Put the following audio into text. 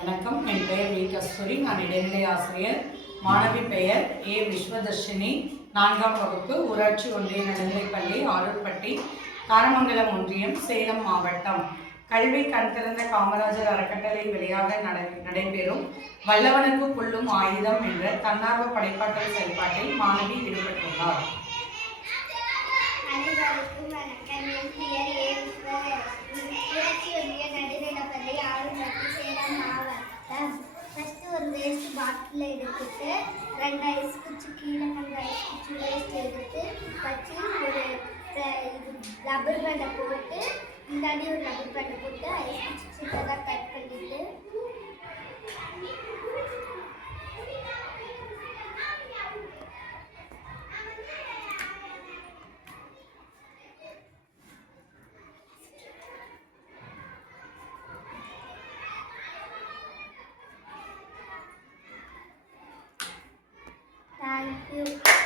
வணக்கம். என் பெயர் வி கஸ்தூரி. நான் இடைநிலை ஆசிரியர். மாணவி பெயர் ஏ விஸ்வதர்ஷினி. 4ஆம் வகுப்பு, ஊராட்சி ஒன்றிய நடுநிலைப்பள்ளி, ஆரூர்பட்டி, தாரமங்கலம் ஒன்றியம், சேலம் மாவட்டம். கல்வி கண் திறந்த காமராஜர் அறக்கட்டளை வழியாக நடைபெறும் வல்லவனுக்கு கொள்ளும் ஆயுதம் என்ற தன்னார்வ படைப்பாற்றல் செயல்பாட்டில் மாணவி ஈடுபட்டுள்ளார். அனைவருக்கும் வணக்கம். என் பெயர் ஏ விஸ்வதர்ஷினி. ஊராட்சி ஒன்றிய நடுநிலைப்பள்ளி, ஆரூர்பட்டி, சேலம் மாவட்டம். ஃபஸ்ட்டு ஒரு வேஸ்ட் பாட்டில் எடுத்துட்டு 2 ஐஸ் குச்சி, கீழே 2 ஐஸ் குச்சி வேஸ்ட் எடுத்து வச்சு ஒரு ரப்பர் பேண்டை போட்டு, முன்னாடி ஒரு ரப்பர் பேண்டை போட்டு ஐஸ் குச்சி சின்னதாக கட் பண்ணிட்டு Thank you.